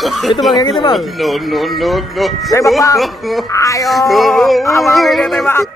Itu bang, yang itu bang. No. Tembak bang. Ayo, abang ini tembak.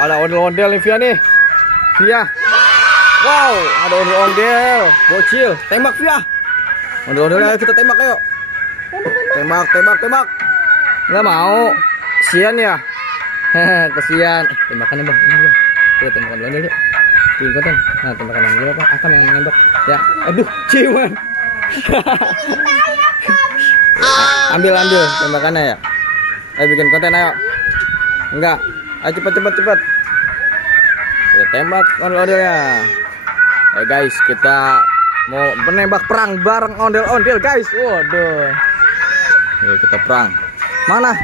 Ada ondel-ondel nih Via nih. Via. Wow, ada ondel-ondel. Bocil, tembak Via. Ondel-ondel ayo kita tembak ayo. Tembak. Nggak mau. Kesian ya. Kesian. Tembakannya bang. Ini bang. Kita tembakan ondel yuk. Bikin konten. Nah tembakan ondel apa? Akam yang nembak. Ya. Aduh, ciuman. Ambil tembakannya ya. Ayo bikin konten ayo. Enggak. Ayo cepat. Kita tembak ondel-ondelnya. Ayo guys, kita mau menembak perang bareng ondel-ondel guys. Waduh. Ayo kita perang. Mana?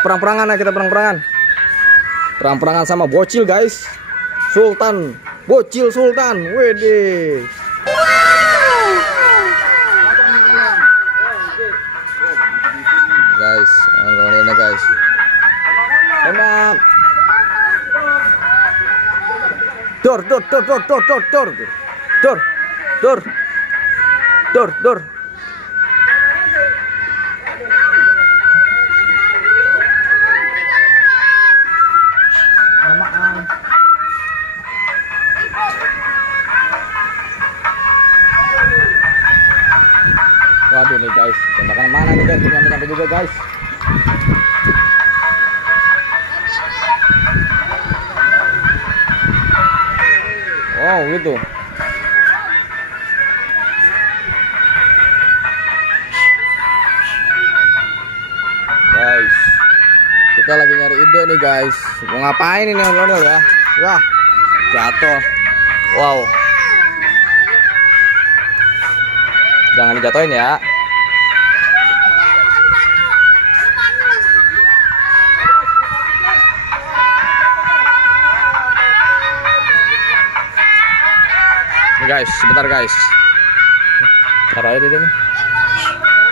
Perang-perangan ya, kita perang-perangan. Perang-perangan sama bocil guys. Sultan. Bocil Sultan. Wede. Guys, ondel-ondelnya guys. Tembak. Dor. Waduh nih guys, tembakan mana nih guys? Nyampe juga guys. Oh gitu. Guys, kita lagi nyari ide nih guys. Mau ngapain ini ondel-ondel ya? Wah, jatuh. Wow. Jangan dijatuhin ya. Guys, sebentar guys. Taruh aja deh nih.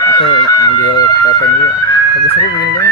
Aku ngambil topeng dulu. Lagi seru begini dong.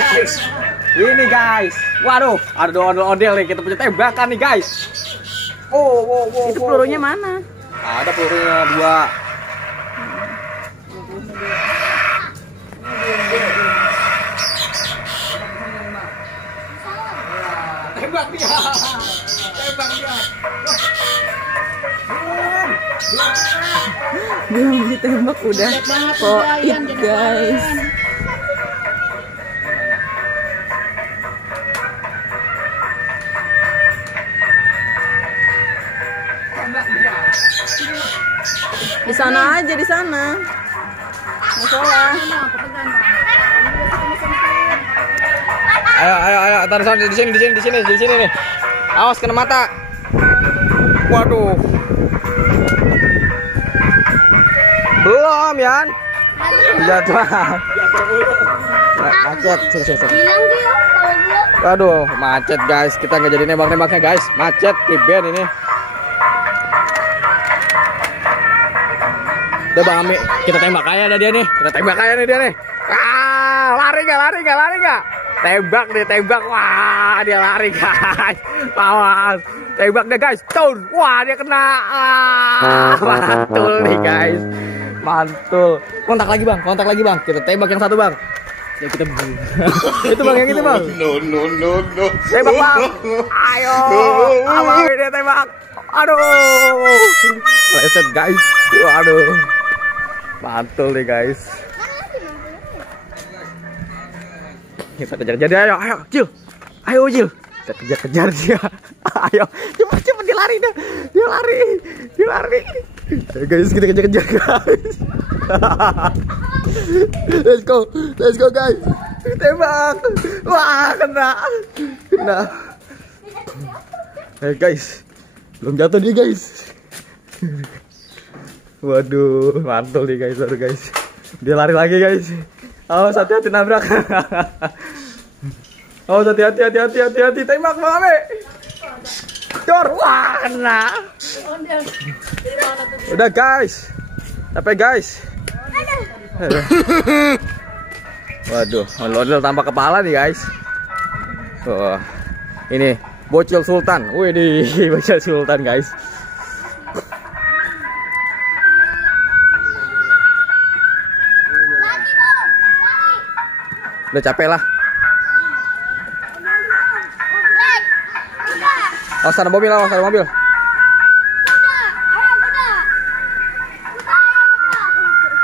Guys, ini guys, waduh, ada ondel-ondel nih, kita punya tembakan nih guys. Itu pelurunya mana? Ada pelurunya 2. Tembak dia. Belum ditembak udah koit guys. Di sana aja, di sana. Masalah. Ayo, taruh di sini nih. Awas kena mata. Waduh. Belum, Yan. Jatuh. Macet. Bilang dia kalau belum. Aduh, macet guys. Kita nggak jadi nembak-nembaknya guys. Macet Priben ini. Udah Bang Ami, kita tembak aja ada dia nih. Kita tembak aja nih dia nih. Ah, lari nggak? Tembak nih, tembak. Wah, dia lari guys. Awas. Tembak deh guys. Tuh. Wah, dia kena. Mantul nih guys. Mantul. Kontak lagi bang. Kita tembak yang satu bang. Ya kita itu bang, yang itu bang. No. Tembak bang. Ayo. Abang ini tembak. Aduh. Leset guys. Aduh. Mantul nih guys. Kita kejar dia. Ayo Cil. Ayo Cil. Kita kejar dia. Ayo. Cepet dia lari dah. Dia lari. Guys, kita kejar guys. Let's go guys. Tembak. Wah, kena. Guys, belum jatuh nih guys. Waduh, mantul nih guys, Dia lari lagi guys. Awas, hati-hati nabrak. Awas, hati-hati. Tembak Bang Ame. Cor, wah, kena. Udah guys. Capek guys. Waduh, ondel tanpa kepala nih guys. Wah, ini bocil sultan. Wih, bocil sultan guys. Udah capek lah. Awas ada mobil.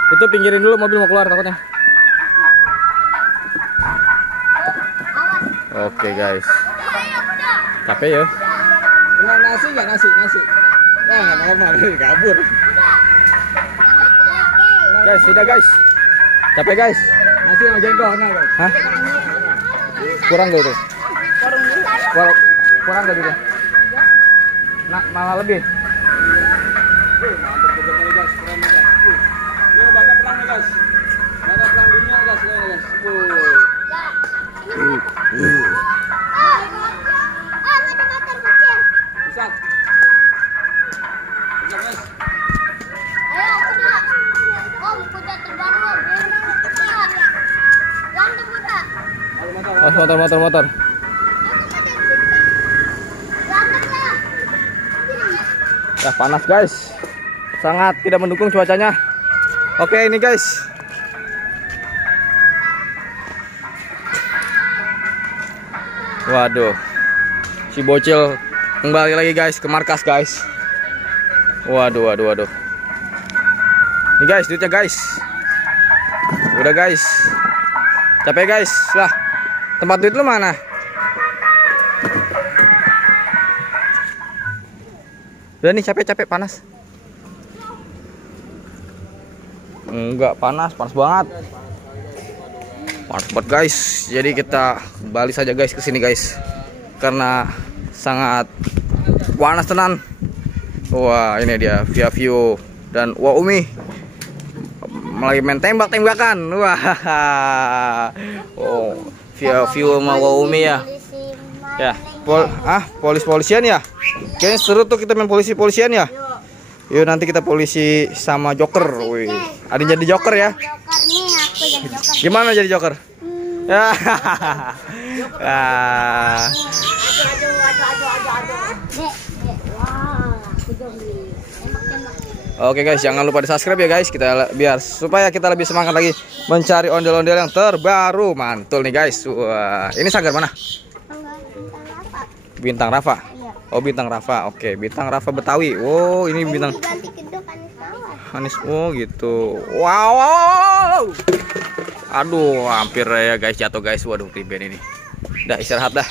Itu pinggirin dulu, mobil mau keluar takutnya. Oke guys. Capek ya. Nasi nggak nasi? Wah, nggak normal, kabur. Guys, sudah guys. Capek guys. Nasi sama jengkol enak guys. Hah? Kurang gak itu? Kurang gak juga? Nah, malah lebih. Mantap juga nih guys, keren nih guys. Ini banyak pelang nih guys. Banyak pelang dunia guys, ini guys. Bisa. Bisa guys. Motor. Ya, panas guys. Sangat tidak mendukung cuacanya. Oke, ini guys. Waduh. Si bocil kembali lagi guys ke markas guys. Waduh. Ini guys, duitnya guys. Udah guys. Capek guys. Lah. Tempat duit lu mana? Udah nih, capek panas. Enggak panas banget. Panas banget guys. Jadi kita kembali saja guys ke sini guys. Karena sangat panas tenan. Wah, ini dia Via View dan Wah Umi lagi main tembak-tembakan. Wah. Oh, Via View sama Wah Umi ya. Ya, polisian ya. Kayaknya seru tuh kita main polisian ya. Yuk nanti kita polisi sama Joker. Wih, ada jadi Joker ya. Gimana jadi Joker? Ya. Oke guys, jangan lupa di subscribe ya guys, supaya kita lebih semangat lagi mencari ondel-ondel yang terbaru. Mantul nih guys. Wah, ini Sagar mana? Bintang Rafa. Oh, Bintang Rafa. Oke, Bintang Rafa Betawi. Oh, ini bintang Hanis. Oh, gitu. Wow. Aduh, hampir ya guys jatuh guys. Waduh, Priben ini. Udah istirahat dah.